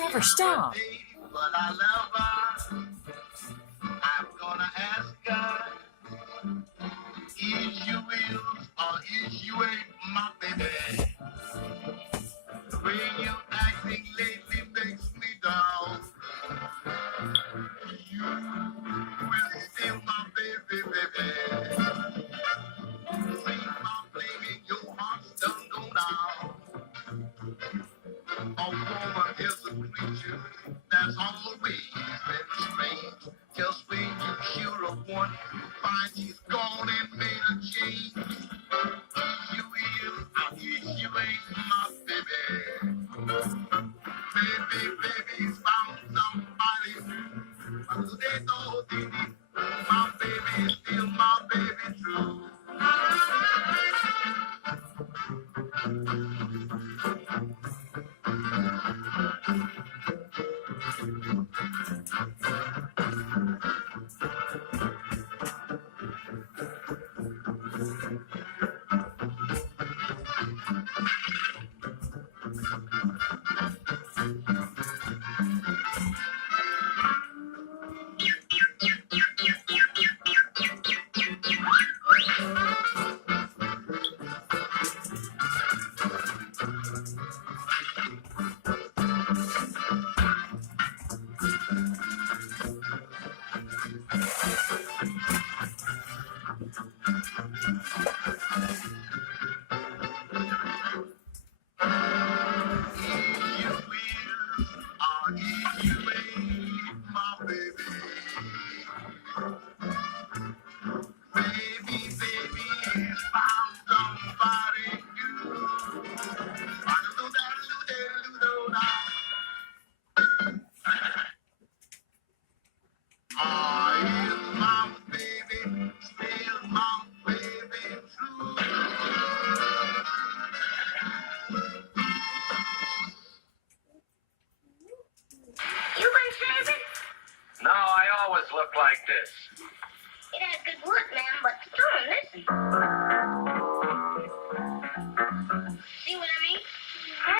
Trevor, stop. But I love her. I'm gonna ask her, is you will or is you ain't my baby? The way you acting lately makes me down. You will still my baby, baby. See my baby, your heart's done gone down. A woman is a creature that's always been strange. Just when you shoot a one, you find she's gone and made a change. You is, I guess you ain't my baby. Baby's found somebody new. But they know my baby is still my baby true. No, I always look like this. It has good wood, man, but don't listen.